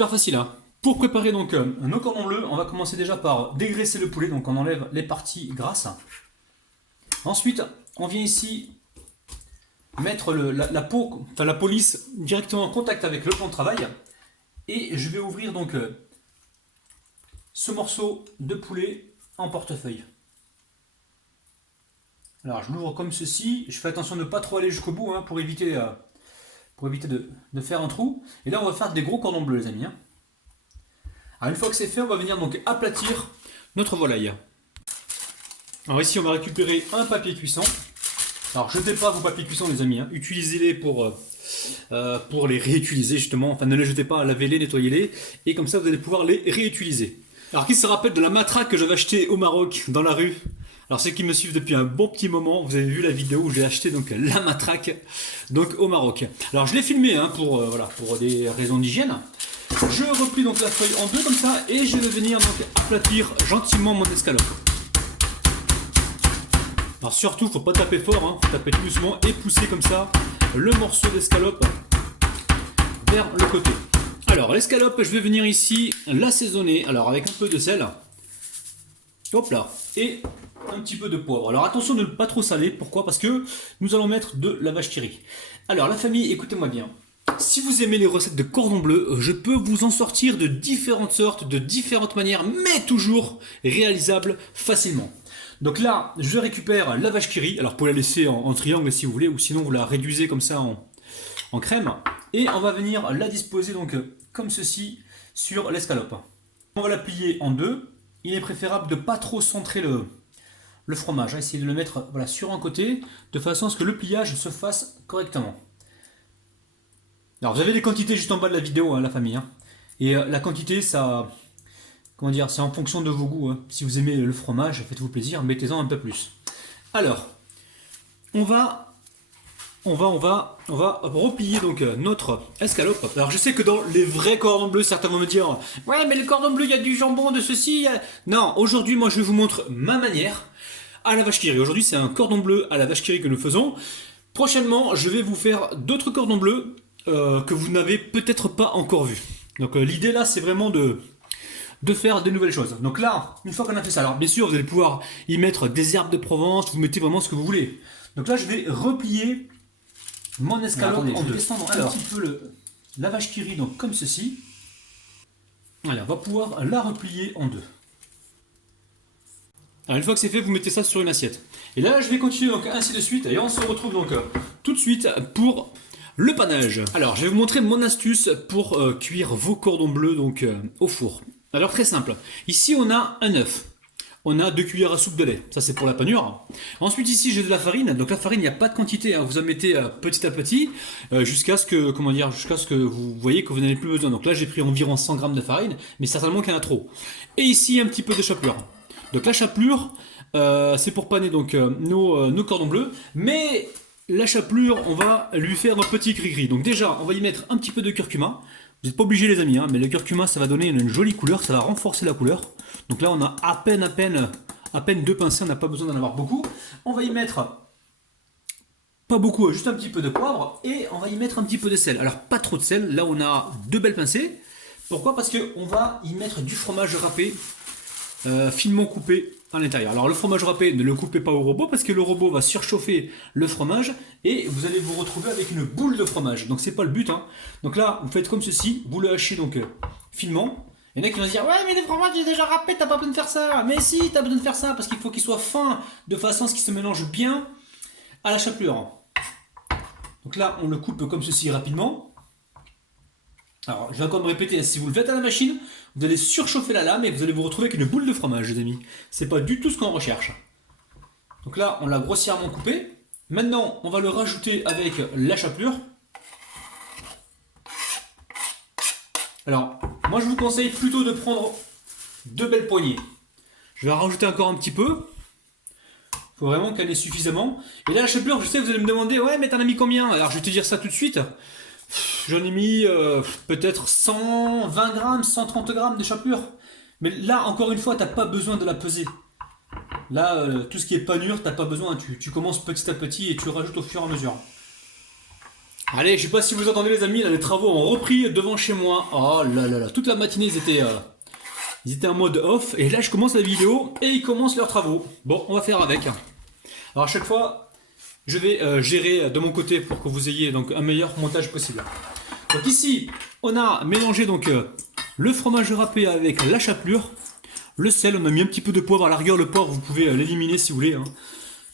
Super facile, hein. Pour préparer donc nos cordons bleus, on va commencer déjà par dégraisser le poulet, donc on enlève les parties grasses. Ensuite, on vient ici mettre la peau, enfin la peau lisse directement en contact avec le plan de travail. Et je vais ouvrir donc ce morceau de poulet en portefeuille. Alors je l'ouvre comme ceci, je fais attention de ne pas trop aller jusqu'au bout hein, pour éviter de faire un trou. Et là on va faire des gros cordons bleus les amis. Hein. Alors une fois que c'est fait, on va venir donc aplatir notre volaille. Alors ici on va récupérer un papier cuisson. Alors jetez pas vos papiers cuisson les amis, hein. Utilisez-les pour les réutiliser justement. Enfin ne les jetez pas, lavez-les, nettoyez-les. Et comme ça vous allez pouvoir les réutiliser. Alors qui se rappelle de la matraque que j'avais achetée au Maroc, dans la rue? Alors ceux qui me suivent depuis un bon petit moment, vous avez vu la vidéo où j'ai acheté donc la matraque donc au Maroc. Alors je l'ai filmé hein, pour des raisons d'hygiène. Je replie donc la feuille en deux comme ça et je vais venir donc aplatir gentiment mon escalope. Alors surtout, faut pas taper fort, hein, faut taper doucement et pousser comme ça le morceau d'escalope vers le côté. Alors l'escalope, je vais venir ici l'assaisonner, alors avec un peu de sel, hop là, et un petit peu de poivre. Alors attention de ne pas trop saler, pourquoi? Parce que nous allons mettre de la vache qui rit. Alors la famille, écoutez-moi bien. Si vous aimez les recettes de cordon bleu, je peux vous en sortir de différentes sortes, de différentes manières, mais toujours réalisables facilement. Donc là, je récupère la vache qui rit. Alors, vous pouvez la laisser en triangle si vous voulez, ou sinon vous la réduisez comme ça en crème. Et on va venir la disposer donc comme ceci sur l'escalope. On va la plier en deux. Il est préférable de ne pas trop centrer le fromage. Essayez de le mettre voilà, sur un côté, de façon à ce que le pliage se fasse correctement. Alors, vous avez les quantités juste en bas de la vidéo, hein, la famille. Hein. Et la quantité, ça... Comment dire, c'est en fonction de vos goûts. Hein. Si vous aimez le fromage, faites-vous plaisir, mettez-en un peu plus. Alors, on va replier donc notre escalope. Alors je sais que dans les vrais cordons bleus, certains vont me dire ouais mais le cordon bleu il y a du jambon de ceci. Non, aujourd'hui moi je vous montre ma manière à la vache qui rit. Aujourd'hui c'est un cordon bleu à la vache qui rit que nous faisons. Prochainement je vais vous faire d'autres cordons bleus que vous n'avez peut-être pas encore vus. Donc l'idée là c'est vraiment de faire de nouvelles choses. Donc là, une fois qu'on a fait ça, alors bien sûr, vous allez pouvoir y mettre des herbes de Provence, vous mettez vraiment ce que vous voulez. Donc là, je vais replier mon escalope en deux. Alors, un petit peu la vache qui rit, donc comme ceci. Voilà, on va pouvoir la replier en deux. Alors une fois que c'est fait, vous mettez ça sur une assiette. Et là, je vais continuer donc ainsi de suite, et on se retrouve donc tout de suite pour le panage. Alors, je vais vous montrer mon astuce pour cuire vos cordons bleus donc au four. Alors très simple, ici on a un œuf, on a 2 cuillères à soupe de lait, ça c'est pour la panure. Ensuite ici j'ai de la farine, donc la farine il n'y a pas de quantité, hein. Vous en mettez petit à petit jusqu'à ce que vous voyez que vous n'avez plus besoin. Donc là j'ai pris environ 100 g de farine, mais certainement qu'il y en a trop. Et ici un petit peu de chapelure. Donc la chapelure c'est pour paner donc nos cordons bleus, mais la chapelure on va lui faire un petit gris-gris. Donc déjà on va y mettre un petit peu de curcuma. Vous n'êtes pas obligés les amis, hein, mais le curcuma ça va donner une jolie couleur, ça va renforcer la couleur. Donc là on a à peine 2 pincées, on n'a pas besoin d'en avoir beaucoup. On va y mettre, pas beaucoup, juste un petit peu de poivre et on va y mettre un petit peu de sel. Alors pas trop de sel, là on a 2 belles pincées. Pourquoi? Parce qu'on va y mettre du fromage râpé, finement coupé à l'intérieur. Alors le fromage râpé, ne le coupez pas au robot parce que le robot va surchauffer le fromage et vous allez vous retrouver avec une boule de fromage. Donc c'est pas le but. Hein. Donc là, vous faites comme ceci, vous le hachez donc finement. Il y en a qui vont se dire ouais mais le fromage il est déjà râpé, t'as pas besoin de faire ça. Mais si, t'as besoin de faire ça parce qu'il faut qu'il soit fin de façon à ce qu'il se mélange bien à la chapelure. Donc là, on le coupe comme ceci rapidement. Alors, je vais encore me répéter, si vous le faites à la machine, vous allez surchauffer la lame et vous allez vous retrouver avec une boule de fromage, les amis. C'est pas du tout ce qu'on recherche. Donc là, on l'a grossièrement coupé. Maintenant, on va le rajouter avec la chapelure. Alors, moi je vous conseille plutôt de prendre 2 belles poignées. Je vais en rajouter encore un petit peu. Il faut vraiment qu'elle ait suffisamment. Et là, la chapelure, je sais que vous allez me demander, ouais, mais t'en as mis combien? Alors, je vais te dire ça tout de suite. J'en ai mis peut-être 120 grammes, 130 grammes de chapelure. Mais là, encore une fois, t'as pas besoin de la peser. Là, tout ce qui est panure, t'as pas besoin. Tu commences petit à petit et tu rajoutes au fur et à mesure. Allez, je sais pas si vous entendez les amis, là, les travaux ont repris devant chez moi. Oh là là là, toute la matinée ils étaient en mode off. Et là je commence la vidéo et ils commencent leurs travaux. Bon, on va faire avec. Alors à chaque fois, je vais gérer de mon côté pour que vous ayez donc un meilleur montage possible. Donc ici, on a mélangé donc le fromage râpé avec la chapelure, le sel, on a mis un petit peu de poivre. À la rigueur, le poivre, vous pouvez l'éliminer si vous voulez. Hein.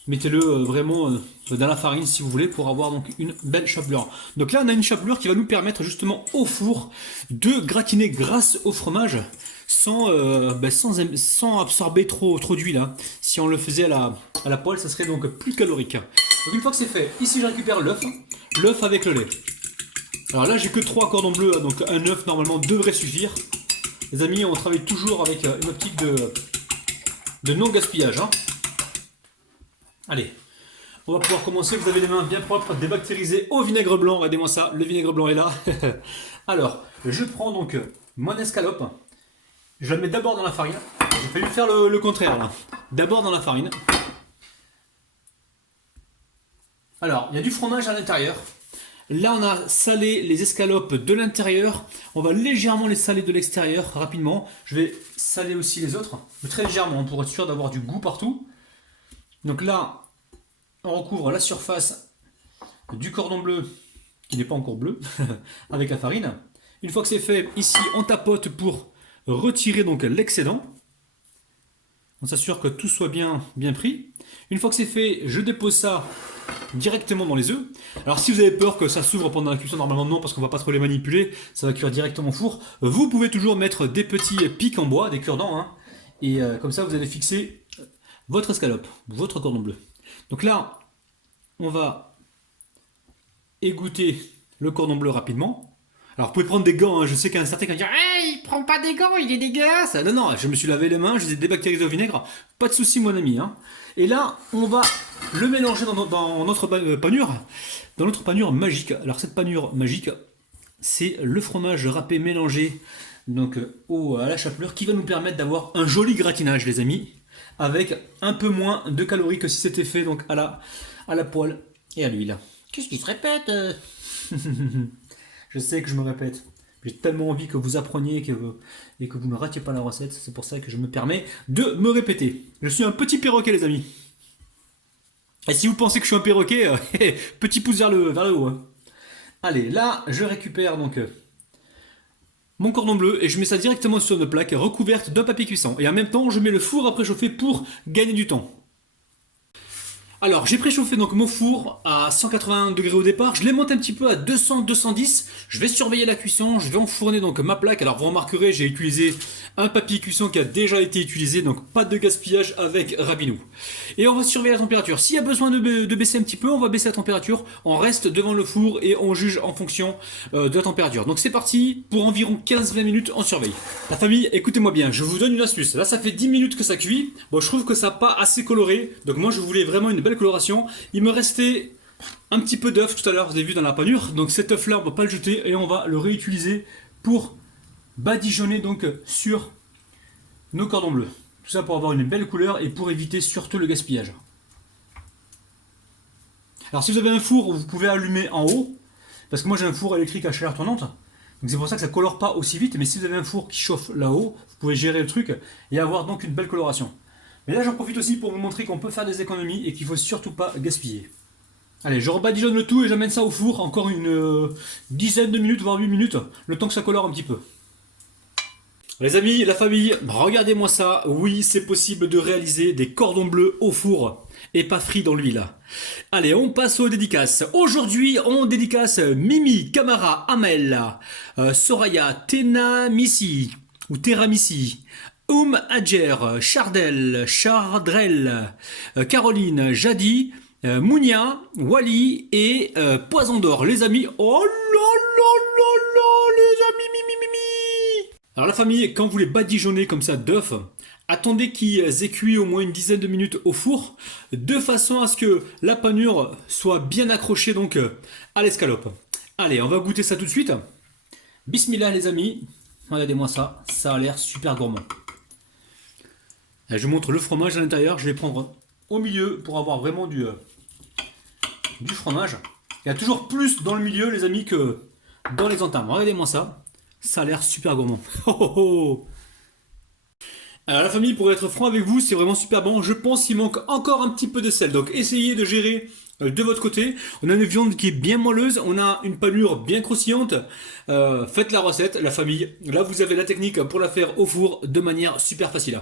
Mettez-le vraiment dans la farine si vous voulez pour avoir donc une belle chapelure. Donc là on a une chapelure qui va nous permettre justement au four de gratiner grâce au fromage sans absorber trop d'huile. Hein. Si on le faisait à la poêle, ça serait donc plus calorique. Donc une fois que c'est fait, ici je récupère l'œuf avec le lait. Alors là j'ai que 3 cordons bleus, donc un œuf normalement devrait suffire. Les amis, on travaille toujours avec une optique de non gaspillage. Hein. Allez, on va pouvoir commencer. Vous avez les mains bien propres, débactérisées au vinaigre blanc. Regardez-moi ça, le vinaigre blanc est là. Alors, je prends donc mon escalope. Je la mets d'abord dans la farine. J'ai failli faire le contraire là. D'abord dans la farine. Alors, il y a du fromage à l'intérieur. Là, on a salé les escalopes de l'intérieur. On va légèrement les saler de l'extérieur rapidement. Je vais saler aussi les autres, mais très légèrement pour être sûr d'avoir du goût partout. Donc là, on recouvre la surface du cordon bleu, qui n'est pas encore bleu, avec la farine. Une fois que c'est fait, ici, on tapote pour retirer donc l'excédent. On s'assure que tout soit bien pris. Une fois que c'est fait, je dépose ça directement dans les œufs. Alors si vous avez peur que ça s'ouvre pendant la cuisson, normalement non, parce qu'on va pas trop les manipuler, ça va cuire directement au four. Vous pouvez toujours mettre des petits pics en bois, des cure-dents, hein, et comme ça vous allez fixer votre escalope, votre cordon bleu. Donc là, on va égoutter le cordon bleu rapidement. Alors vous pouvez prendre des gants, hein. Je sais qu'il y a un certain qui va dire hey, il prend pas des gants, il est dégueulasse. Non, non, je me suis lavé les mains, je les ai débactérisés au vinaigre, pas de souci mon ami. Hein. Et là, on va le mélanger dans notre panure, dans notre panure magique. Alors cette panure magique, c'est le fromage râpé mélangé donc, à la chapelure qui va nous permettre d'avoir un joli gratinage les amis, avec un peu moins de calories que si c'était fait donc à la poêle et à l'huile. Qu'est-ce qui se répète Je sais que je me répète. J'ai tellement envie que vous appreniez et que vous ne ratiez pas la recette. C'est pour ça que je me permets de me répéter. Je suis un petit perroquet les amis. Et si vous pensez que je suis un perroquet, petit pouce vers le haut. Hein. Allez, là je récupère donc mon cordon bleu et je mets ça directement sur une plaque recouverte d'un papier cuisson. Et en même temps, je mets le four à préchauffer pour gagner du temps. Alors, j'ai préchauffé donc mon four à 180 degrés au départ. Je l'ai monté un petit peu à 200-210. Je vais surveiller la cuisson. Je vais enfourner donc ma plaque. Alors, vous remarquerez, j'ai utilisé un papier cuisson qui a déjà été utilisé. Donc, pas de gaspillage avec Rabinou. Et on va surveiller la température. S'il y a besoin de baisser un petit peu, on va baisser la température. On reste devant le four et on juge en fonction de la température. Donc, c'est parti. Pour environ 15-20 minutes, on surveille. La famille, écoutez-moi bien. Je vous donne une astuce. Là, ça fait 10 minutes que ça cuit. Bon, je trouve que ça n'a pas assez coloré. Donc, moi, je voulais vraiment une belle coloration. Il me restait un petit peu d'œuf tout à l'heure, vous avez vu dans la panure. Donc cet œuf là on ne va pas le jeter et on va le réutiliser pour badigeonner donc sur nos cordons bleus. Tout ça pour avoir une belle couleur et pour éviter surtout le gaspillage. Alors si vous avez un four, vous pouvez allumer en haut, parce que moi j'ai un four électrique à chaleur tournante. Donc c'est pour ça que ça ne colore pas aussi vite, mais si vous avez un four qui chauffe là-haut, vous pouvez gérer le truc et avoir donc une belle coloration. Mais là j'en profite aussi pour vous montrer qu'on peut faire des économies et qu'il ne faut surtout pas gaspiller. Allez, je rebadigeonne le tout et j'amène ça au four encore une dizaine de minutes, voire 8 minutes, le temps que ça colore un petit peu. Les amis, la famille, regardez-moi ça. Oui, c'est possible de réaliser des cordons bleus au four et pas frits dans l'huile. Allez, on passe aux dédicaces. Aujourd'hui, on dédicace Mimi, Camara, Amel, Soraya, Tena, Missy, ou Teramissi, Adjer, Chardrel, Caroline, Jadi, Mounia, Wally et Poison d'Or. Les amis, oh là là là là, les amis, mi. Alors la famille, quand vous les badigeonnez comme ça d'œufs, attendez qu'ils aient cuit au moins une dizaine de minutes au four, de façon à ce que la panure soit bien accrochée donc à l'escalope. Allez, on va goûter ça tout de suite. Bismillah les amis, regardez-moi ça, ça a l'air super gourmand. Allez, je vous montre le fromage à l'intérieur, je vais prendre au milieu pour avoir vraiment du fromage. Il y a toujours plus dans le milieu, les amis, que dans les entames. Regardez-moi ça. Ça a l'air super gourmand. Oh, oh, oh. Alors la famille, pour être franc avec vous, c'est vraiment super bon. Je pense qu'il manque encore un petit peu de sel. Donc essayez de gérer de votre côté. On a une viande qui est bien moelleuse, on a une panure bien croustillante. Faites la recette, la famille. Là, vous avez la technique pour la faire au four de manière super facile.